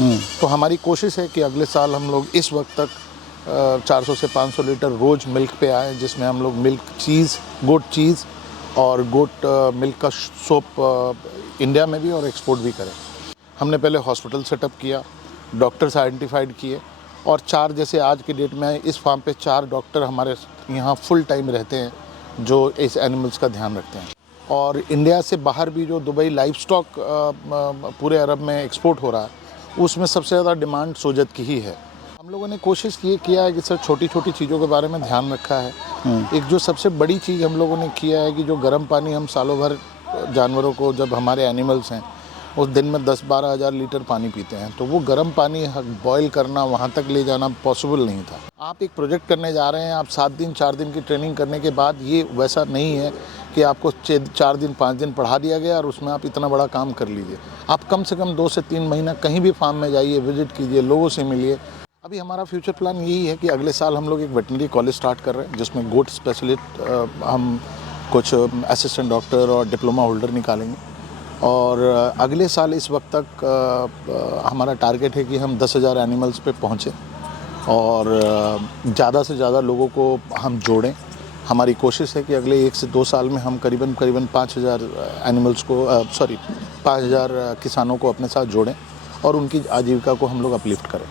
तो हमारी कोशिश है कि अगले साल हम लोग इस वक्त तक 400 से 500 लीटर रोज़ मिल्क पे आए, जिसमें हम लोग मिल्क चीज़, गोट चीज़ और गोट मिल्क का सोप इंडिया में भी और एक्सपोर्ट भी करें। हमने पहले हॉस्पिटल सेटअप किया, डॉक्टर्स आइडेंटिफाइड किए और 4, जैसे आज की डेट में इस फार्म पे 4 डॉक्टर हमारे यहाँ फुल टाइम रहते हैं जो इस एनिमल्स का ध्यान रखते हैं। और इंडिया से बाहर भी जो दुबई लाइव स्टॉक पूरे अरब में एक्सपोर्ट हो रहा है, उसमें सबसे ज़्यादा डिमांड सोजत की ही है। हम लोगों ने कोशिश ये किया है कि सर छोटी छोटी चीज़ों के बारे में ध्यान रखा है। एक जो सबसे बड़ी चीज़ हम लोगों ने किया है कि जो गर्म पानी हम सालों भर जानवरों को, जब हमारे एनिमल्स हैं उस दिन में 10-12 हज़ार लीटर पानी पीते हैं, तो वो गर्म पानी बॉयल करना, वहाँ तक ले जाना पॉसिबल नहीं था। आप एक प्रोजेक्ट करने जा रहे हैं, आप 7 दिन 4 दिन की ट्रेनिंग करने के बाद, ये वैसा नहीं है कि आपको 4 दिन 5 दिन पढ़ा दिया गया और उसमें आप इतना बड़ा काम कर लीजिए। आप कम से कम 2 से 3 महीना कहीं भी फार्म में जाइए, विजिट कीजिए, लोगों से मिलिए। अभी हमारा फ्यूचर प्लान यही है कि अगले साल हम लोग एक वेटनरी कॉलेज स्टार्ट कर रहे हैं, जिसमें गोट स्पेशलिस्ट हम कुछ असिस्टेंट डॉक्टर और डिप्लोमा होल्डर निकालेंगे। और अगले साल इस वक्त तक हमारा टारगेट है कि हम 10,000 एनिमल्स पे पहुँचें और ज़्यादा से ज़्यादा लोगों को हम जोड़ें। हमारी कोशिश है कि अगले 1 से 2 साल में हम करीबन 5,000 एनिमल्स को 5,000 किसानों को अपने साथ जोड़ें और उनकी आजीविका को हम लोग अपलिफ्ट करें।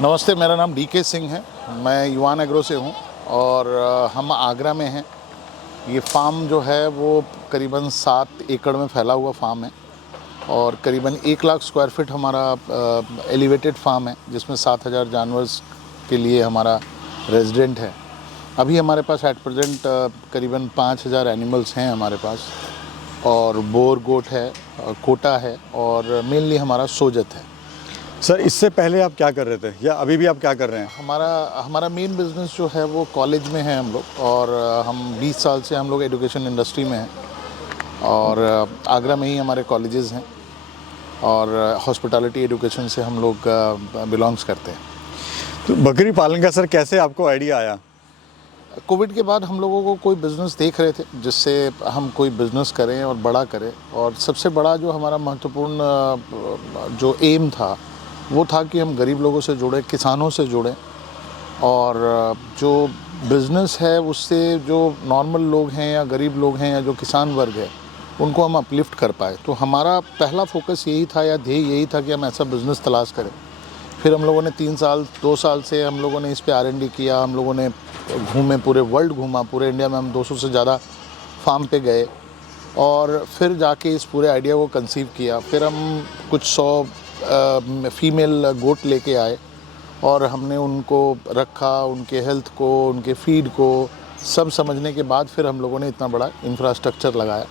नमस्ते, मेरा नाम DK सिंह है, मैं युवान एग्रो से हूँ और हम आगरा में हैं। ये फार्म जो है वो करीबन 7 एकड़ में फैला हुआ फार्म है और करीबन 1 लाख स्क्वायर फीट हमारा एलिवेटेड फार्म है, जिसमें 7,000 जानवर्स के लिए हमारा रेजिडेंट है। अभी हमारे पास एट प्रेजेंट करीबन 5,000 एनिमल्स हैं हमारे पास और बोर गोट है, कोटा है और मेनली हमारा सोजत है। सर, इससे पहले आप क्या कर रहे थे या अभी भी आप क्या कर रहे हैं? हमारा मेन बिज़नेस जो है वो कॉलेज में है हम लोग, और हम 20 साल से हम लोग एजुकेशन इंडस्ट्री में हैं और आगरा में ही हमारे कॉलेजेस हैं और हॉस्पिटैलिटी एजुकेशन से हम लोग बिलोंग्स करते हैं। तो बकरी पालन का सर कैसे आपको आइडिया आया? कोविड के बाद हम लोगों को कोई बिज़नेस देख रहे थे जिससे हम कोई बिज़नेस करें और बड़ा करें, और सबसे बड़ा जो हमारा महत्वपूर्ण जो एम था वो था कि हम गरीब लोगों से जुड़े, किसानों से जुड़ें और जो बिज़नेस है उससे जो नॉर्मल लोग हैं या गरीब लोग हैं या जो किसान वर्ग है उनको हम अपलिफ्ट कर पाए। तो हमारा पहला फोकस यही था या ध्येय यही था कि हम ऐसा बिज़नेस तलाश करें। फिर हम लोगों ने 2 साल से हम लोगों ने इस पे R&D किया, हम लोगों ने घूमे, पूरे वर्ल्ड घूमा, पूरे इंडिया में हम 200 से ज़्यादा फार्म पे गए और फिर जाके इस पूरे आइडिया को कंसीव किया। फिर हम कुछ 100 फीमेल गोट लेके आए और हमने उनको रखा, उनके हेल्थ को, उनके फीड को सब समझने के बाद फिर हम लोगों ने इतना बड़ा इंफ्रास्ट्रक्चर लगाया।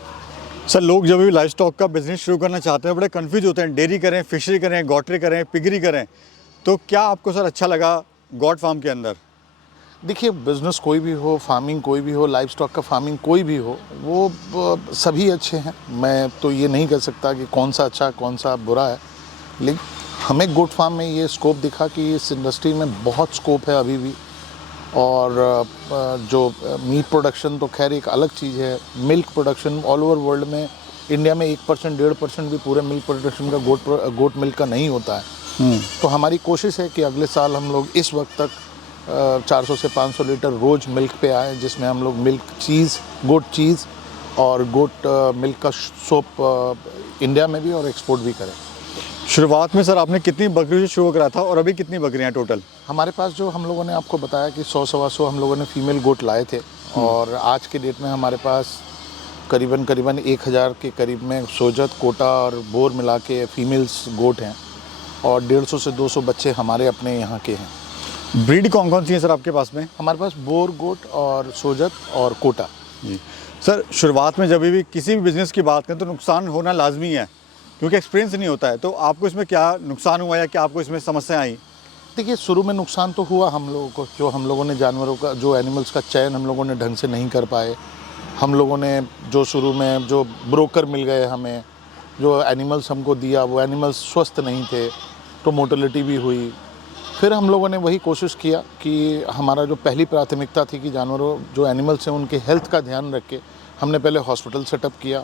सर, लोग जब भी लाइव स्टॉक का बिजनेस शुरू करना चाहते हैं बड़े कंफ्यूज होते हैं, डेयरी करें, फिशरी करें, गॉटरी करें, पिगरी करें, तो क्या आपको सर अच्छा लगा गॉट फार्म के अंदर? देखिए, बिज़नेस कोई भी हो, फार्मिंग कोई भी हो, लाइव स्टॉक का फार्मिंग कोई भी हो, वो सभी अच्छे हैं। मैं तो ये नहीं कह सकता कि कौन सा अच्छा कौन सा बुरा है, लेकिन हमें गोट फार्म में ये स्कोप दिखा कि इस इंडस्ट्री में बहुत स्कोप है अभी भी। और जो मीट प्रोडक्शन तो खैर एक अलग चीज़ है, milk production all over world में, इंडिया में 1% 1.5% भी पूरे मिल्क प्रोडक्शन का गोट मिल्क का नहीं होता है। तो हमारी कोशिश है कि अगले साल हम लोग इस वक्त तक 400 से 500 लीटर रोज़ मिल्क पे आए, जिसमें हम लोग मिल्क चीज़, गोट चीज़ और गोट मिल्क का सोप इंडिया में भी और एक्सपोर्ट भी करें। शुरुआत में सर आपने कितनी बकरियों से शुरू करा था और अभी कितनी बकरियां टोटल? हमारे पास जो हम लोगों ने आपको बताया कि 100-125 हम लोगों ने फीमेल गोट लाए थे और आज के डेट में हमारे पास करीबन 1,000 के करीब में सोजत, कोटा और बोर मिला के फीमेल्स गोट हैं और 150 से 200 बच्चे हमारे अपने यहाँ के हैं। ब्रीड कौन कौन सी है सर आपके पास में? हमारे पास बोर गोट और सोजत और कोटा। जी सर, शुरुआत में जब भी किसी भी बिज़नेस की बात करें तो नुकसान होना लाजमी है, क्योंकि एक्सपीरियंस नहीं होता है। तो आपको इसमें क्या नुकसान हुआ या क्या आपको इसमें समस्या आई? देखिए, शुरू में नुकसान तो हुआ हम लोगों को, जो हम लोगों ने जानवरों का, जो एनिमल्स का चयन हम लोगों ने ढंग से नहीं कर पाए। हम लोगों ने जो शुरू में जो ब्रोकर मिल गए हमें, जो एनिमल्स हमको दिया वो एनिमल्स स्वस्थ नहीं थे, तो मोर्टेलिटी भी हुई। फिर हम लोगों ने वही कोशिश किया कि हमारा जो पहली प्राथमिकता थी कि जानवरों, जो एनिमल्स हैं उनके हेल्थ का ध्यान रख के हमने पहले हॉस्पिटल सेटअप किया,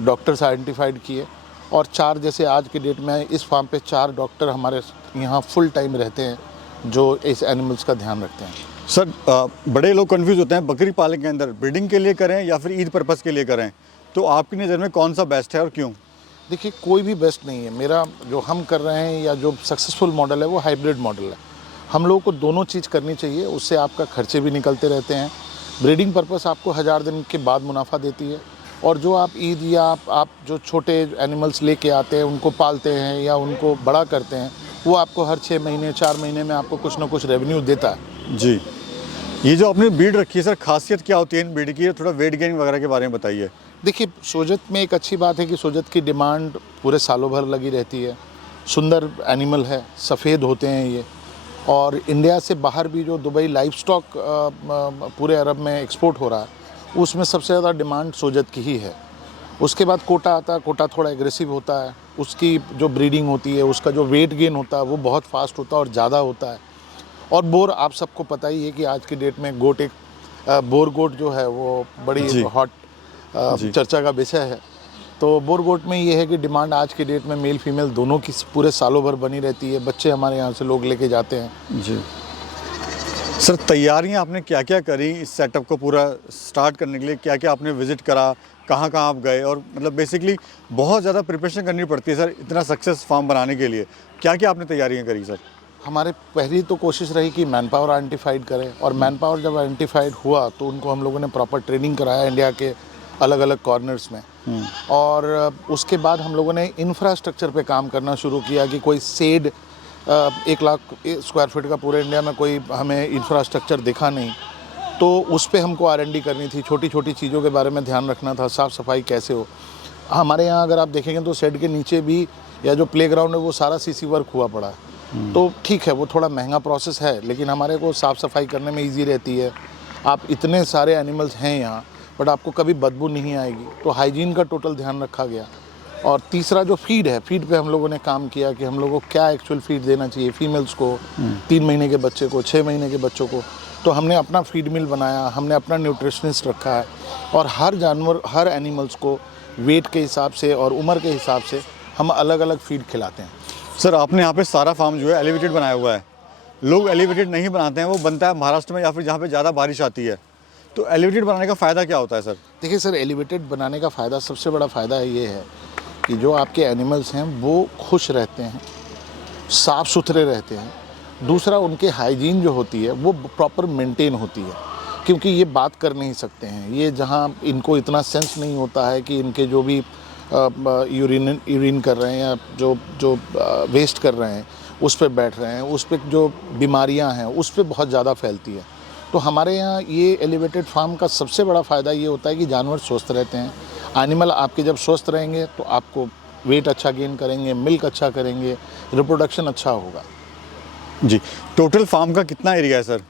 डॉक्टर्स आइडेंटिफाइड किए और 4 जैसे आज की डेट में इस फार्म पे 4 डॉक्टर हमारे यहाँ फुल टाइम रहते हैं जो इस एनिमल्स का ध्यान रखते हैं। सर बड़े लोग कंफ्यूज होते हैं बकरी पालन के अंदर ब्रीडिंग के लिए करें या फिर ईद पर्पज़ के लिए करें, तो आपकी नज़र में कौन सा बेस्ट है और क्यों? देखिए, कोई भी बेस्ट नहीं है। मेरा जो हम कर रहे हैं या जो सक्सेसफुल मॉडल है वो हाइब्रिड मॉडल है। हम लोगों को दोनों चीज़ करनी चाहिए, उससे आपका खर्चे भी निकलते रहते हैं। ब्रीडिंग पर्पस आपको 1000 दिन के बाद मुनाफा देती है, और जो आप ईद या आप जो छोटे एनिमल्स लेके आते हैं उनको पालते हैं या उनको बड़ा करते हैं, वो आपको हर 6 महीने 4 महीने में आपको कुछ ना कुछ रेवेन्यू देता है। जी, ये जो आपने ब्रीड रखी है सर, खासियत क्या होती है इन ब्रीड की? थोड़ा वेट गेन वगैरह के बारे में बताइए। देखिए, सोजत में एक अच्छी बात है कि सोजत की डिमांड पूरे सालों भर लगी रहती है। सुंदर एनिमल है, सफ़ेद होते हैं ये, और इंडिया से बाहर भी जो दुबई लाइव स्टॉक पूरे अरब में एक्सपोर्ट हो रहा है, उसमें सबसे ज़्यादा डिमांड सोजत की ही है। उसके बाद कोटा आता है। कोटा थोड़ा एग्रेसिव होता है, उसकी जो ब्रीडिंग होती है, उसका जो वेट गेन होता है वो बहुत फास्ट होता है और ज़्यादा होता है। और बोर, आप सबको पता ही है कि आज की डेट में गोट एक बोर गोट जो है वो बड़ी हॉट चर्चा का विषय है। तो बोर गोट में ये है कि डिमांड आज की डेट में मेल फीमेल दोनों की पूरे सालों भर बनी रहती है। बच्चे हमारे यहाँ से लोग लेके जाते हैं। जी सर, तैयारियां आपने क्या क्या करी इस सेटअप को पूरा स्टार्ट करने के लिए? क्या क्या आपने विज़िट करा, कहाँ कहाँ आप गए? और मतलब बेसिकली बहुत ज़्यादा प्रिपरेशन करनी पड़ती है सर इतना सक्सेस फार्म बनाने के लिए। क्या क्या आपने तैयारियाँ करी सर? हमारे पहली तो कोशिश रही कि मैन पावर आइडेंटिफाइड करें, और मैन पावर जब आइडेंटिफाइड हुआ तो उनको हम लोगों ने प्रॉपर ट्रेनिंग कराया इंडिया के अलग अलग कॉर्नर्स में। और उसके बाद हम लोगों ने इंफ्रास्ट्रक्चर पे काम करना शुरू किया कि कोई शेड 1 लाख स्क्वायर फीट का पूरे इंडिया में कोई हमें इंफ्रास्ट्रक्चर दिखा नहीं, तो उस पे हमको R&D करनी थी। छोटी छोटी चीज़ों के बारे में ध्यान रखना था, साफ़ सफाई कैसे हो। हमारे यहाँ अगर आप देखेंगे तो शेड के नीचे भी या जो प्लेग्राउंड है वो सारा CC वर्क हुआ पड़ा है। तो ठीक है, वो थोड़ा महंगा प्रोसेस है, लेकिन हमारे को साफ़ सफाई करने में ईजी रहती है। आप इतने सारे एनिमल्स हैं यहाँ, बट आपको कभी बदबू नहीं आएगी। तो हाइजीन का टोटल ध्यान रखा गया। और तीसरा जो फीड है, फीड पे हम लोगों ने काम किया कि हम लोगों को क्या एक्चुअल फीड देना चाहिए फीमेल्स को, 3 महीने के बच्चे को, 6 महीने के बच्चों को। तो हमने अपना फीड मिल बनाया, हमने अपना न्यूट्रिशनिस्ट रखा है, और हर जानवर, हर एनिमल्स को वेट के हिसाब से और उम्र के हिसाब से हम अलग अलग फीड खिलाते हैं। सर, आपने यहाँ पे सारा फार्म जो है एलिवेटेड बनाया हुआ है। लोग एलिवेटेड नहीं बनाते हैं, वो बनता है महाराष्ट्र में या फिर जहाँ पे ज़्यादा बारिश आती है। तो एलिवेटेड बनाने का फ़ायदा क्या होता है सर? देखिए सर, एलिवेटेड बनाने का फ़ायदा, सबसे बड़ा फ़ायदा ये है कि जो आपके एनिमल्स हैं वो खुश रहते हैं, साफ़ सुथरे रहते हैं। दूसरा, उनके हाइजीन जो होती है वो प्रॉपर मेंटेन होती है, क्योंकि ये बात कर नहीं सकते हैं। ये जहाँ इनको इतना सेंस नहीं होता है कि इनके जो भी यूरिन कर रहे हैं या जो वेस्ट कर रहे हैं उस पर बैठ रहे हैं, उस पर जो बीमारियां हैं उस पर बहुत ज़्यादा फैलती है। तो हमारे यहाँ ये एलिवेटेड फार्म का सबसे बड़ा फ़ायदा ये होता है कि जानवर स्वस्थ रहते हैं। एनिमल आपके जब स्वस्थ रहेंगे तो आपको वेट अच्छा गेन करेंगे, मिल्क अच्छा करेंगे, रिप्रोडक्शन अच्छा होगा। जी, टोटल फार्म का कितना एरिया है सर?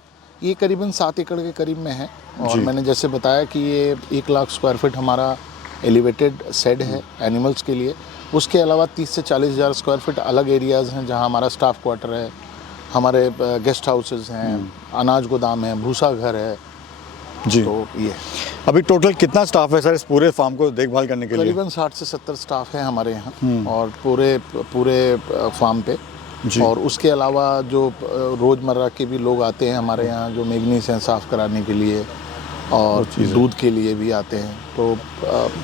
ये करीबन 7 एकड़ के करीब में है, और मैंने जैसे बताया कि ये 1 लाख स्क्वायर फीट हमारा एलिवेटेड शेड है एनिमल्स के लिए। उसके अलावा 30 से 40 हज़ार स्क्वायर फीट अलग एरियाज़ हैं जहां हमारा स्टाफ क्वार्टर है, हमारे गेस्ट हाउसेस हैं, अनाज गोदाम है, भूसा घर है। जी, तो ये अभी टोटल कितना स्टाफ है सर इस पूरे फार्म को देखभाल करने के लिए? करीबन 60 से 70 स्टाफ है हमारे यहाँ, और पूरे फार्म पे। और उसके अलावा जो रोज़मर्रा के भी लोग आते हैं हमारे यहाँ, जो मैगनीस हैं साफ़ कराने के लिए, और दूध के लिए भी आते हैं। तो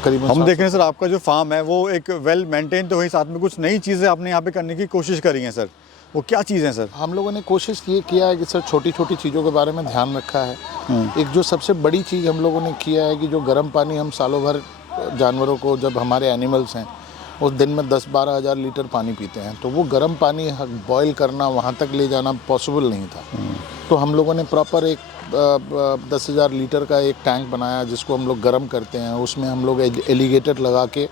करीबन हम देख रहे हैं सर, आपका जो फार्म है वो एक वेल मेंटेन तो वही, साथ में कुछ नई चीज़ें आपने यहाँ पे करने की कोशिश करी हैं सर। वो क्या चीज़ है सर? हम लोगों ने कोशिश ये किया है कि सर छोटी छोटी चीज़ों के बारे में ध्यान रखा है। एक जो सबसे बड़ी चीज़ हम लोगों ने किया है कि जो गर्म पानी हम सालों भर जानवरों को, जब हमारे एनिमल्स हैं उस दिन में 10-12 हज़ार लीटर पानी पीते हैं, तो वो गर्म पानी बॉयल करना, वहाँ तक ले जाना पॉसिबल नहीं था। तो हम लोगों ने प्रॉपर एक 10,000 लीटर का एक टैंक बनाया जिसको हम लोग गर्म करते हैं। उसमें हम लोग एलिगेटर लगा के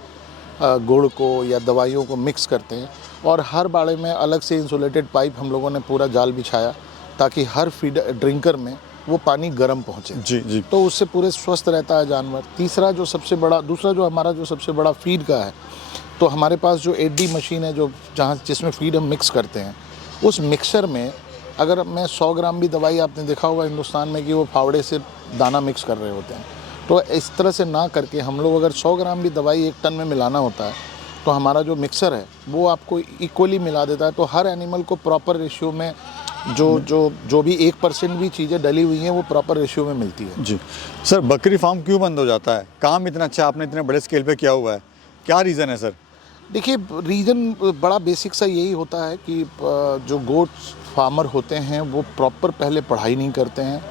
गुड़ को या दवाइयों को मिक्स करते हैं, और हर बाड़े में अलग से इंसुलेटेड पाइप हम लोगों ने पूरा जाल बिछाया ताकि हर फीड ड्रिंकर में वो पानी गर्म पहुँचे। जी। तो उससे पूरे स्वस्थ रहता है जानवर। दूसरा जो हमारा जो सबसे बड़ा फीड का है, तो हमारे पास जो 8D मशीन है जिसमें फीड हम मिक्स करते हैं, उस मिक्सर में अगर मैं 100 ग्राम भी दवाई, आपने देखा होगा हिंदुस्तान में कि वो फावड़े से दाना मिक्स कर रहे होते हैं, तो इस तरह से ना करके हम लोग अगर 100 ग्राम भी दवाई 1 टन में मिलाना होता है तो हमारा जो मिक्सर है वो आपको इक्वली मिला देता है। तो हर एनिमल को प्रॉपर रेशियो में जो भी 1% भी चीज़ें डली हुई हैं वो प्रॉपर रेशियो में मिलती है। जी सर, बकरी फार्म क्यों बंद हो जाता है? काम इतना अच्छा आपने इतने बड़े स्केल पे किया हुआ है, क्या रीज़न है सर? देखिए, रीज़न बड़ा बेसिक सा यही होता है कि जो गोट्स फार्मर होते हैं वो प्रॉपर पहले पढ़ाई नहीं करते हैं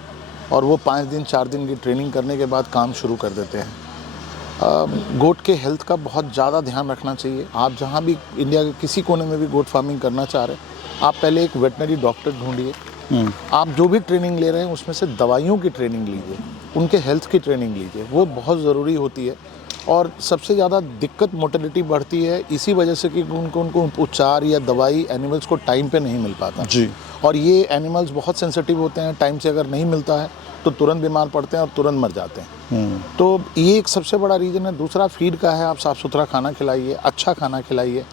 और वो 5 दिन 4 दिन की ट्रेनिंग करने के बाद काम शुरू कर देते हैं। गोट के हेल्थ का बहुत ज़्यादा ध्यान रखना चाहिए। आप जहाँ भी इंडिया के किसी कोने में भी गोट फार्मिंग करना चाह रहे हैं, आप पहले एक वेटनरी डॉक्टर ढूंढिए। आप जो भी ट्रेनिंग ले रहे हैं उसमें से दवाइयों की ट्रेनिंग लीजिए, उनके हेल्थ की ट्रेनिंग लीजिए, वो बहुत ज़रूरी होती है। और सबसे ज़्यादा दिक्कत मोर्टेलिटी बढ़ती है इसी वजह से कि उनको उपचार या दवाई एनिमल्स को टाइम पे नहीं मिल पाता। जी। और ये एनिमल्स बहुत सेंसिटिव होते हैं, टाइम से अगर नहीं मिलता है तो तुरंत बीमार पड़ते हैं और तुरंत मर जाते हैं। तो ये एक सबसे बड़ा रीज़न है। दूसरा फीड का है, आप साफ़ सुथरा खाना खिलाइए, अच्छा खाना खिलाइए।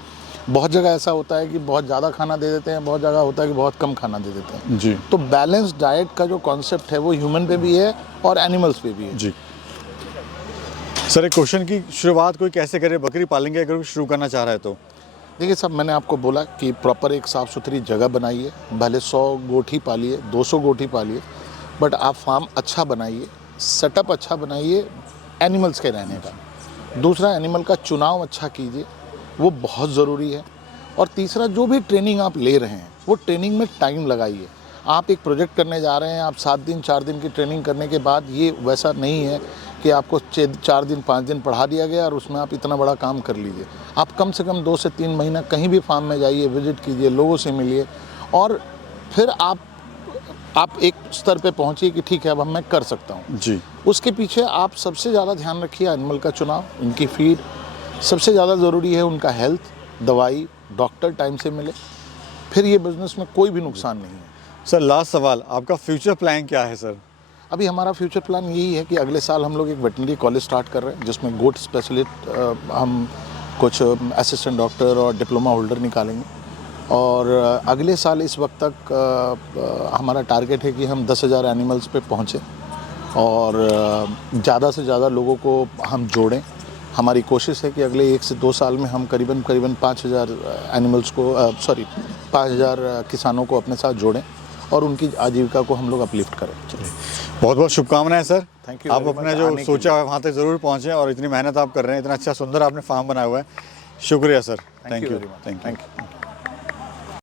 बहुत जगह ऐसा होता है कि बहुत ज़्यादा खाना दे देते हैं, बहुत जगह होता है कि बहुत कम खाना दे देते हैं। जी। तो बैलेंस डाइट का जो कॉन्सेप्ट है वो ह्यूमन पे भी है और एनिमल्स पे भी है। जी सर, एक क्वेश्चन की शुरुआत कोई कैसे करे बकरी पालेंगे अगर कोई शुरू करना चाह रहा है तो? देखिए साहब, मैंने आपको बोला कि प्रॉपर एक साफ़ सुथरी जगह बनाइए। भले 100 गोट ही पालिए, 200 गोट ही पालिए, बट आप फार्म अच्छा बनाइए, सेटअप अच्छा बनाइए एनिमल्स के रहने का। दूसरा, एनिमल का चुनाव अच्छा कीजिए, वो बहुत ज़रूरी है। और तीसरा, जो भी ट्रेनिंग आप ले रहे हैं वो ट्रेनिंग में टाइम लगाइए। आप एक प्रोजेक्ट करने जा रहे हैं, आप 7 दिन 4 दिन की ट्रेनिंग करने के बाद ये वैसा नहीं है कि आपको 4 दिन 5 दिन पढ़ा दिया गया और उसमें आप इतना बड़ा काम कर लीजिए। आप कम से कम 2 से 3 महीना कहीं भी फार्म में जाइए, विजिट कीजिए, लोगों से मिलिए और फिर आप एक स्तर पे पहुंचिए कि ठीक है अब मैं कर सकता हूं। जी। उसके पीछे आप सबसे ज़्यादा ध्यान रखिए एनिमल का चुनाव, उनकी फीड, सबसे ज़्यादा ज़रूरी है उनका हेल्थ, दवाई, डॉक्टर टाइम से मिले, फिर ये बिज़नेस में कोई भी नुकसान नहीं है। सर लास्ट सवाल, आपका फ्यूचर प्लान क्या है सर? अभी हमारा फ्यूचर प्लान यही है कि अगले साल हम लोग एक वेटनरी कॉलेज स्टार्ट कर रहे हैं जिसमें गोट स्पेशलिस्ट हम कुछ असिस्टेंट डॉक्टर और डिप्लोमा होल्डर निकालेंगे। और अगले साल इस वक्त तक हमारा टारगेट है कि हम 10,000 एनिमल्स पे पहुँचें और ज़्यादा से ज़्यादा लोगों को हम जोड़ें। हमारी कोशिश है कि अगले 1 से 2 साल में हम करीबन 5,000 एनिमल्स को 5,000 किसानों को अपने साथ जोड़ें और उनकी आजीविका को हम लोग अपलिफ्ट करें। बहुत बहुत शुभकामनाएं सर। Thank you. आप अपने जो सोचा है वहाँ तक ज़रूर पहुँचें और इतनी मेहनत आप कर रहे हैं, इतना अच्छा सुंदर आपने फार्म बनाया हुआ है। शुक्रिया sir. Thank you. Thank you.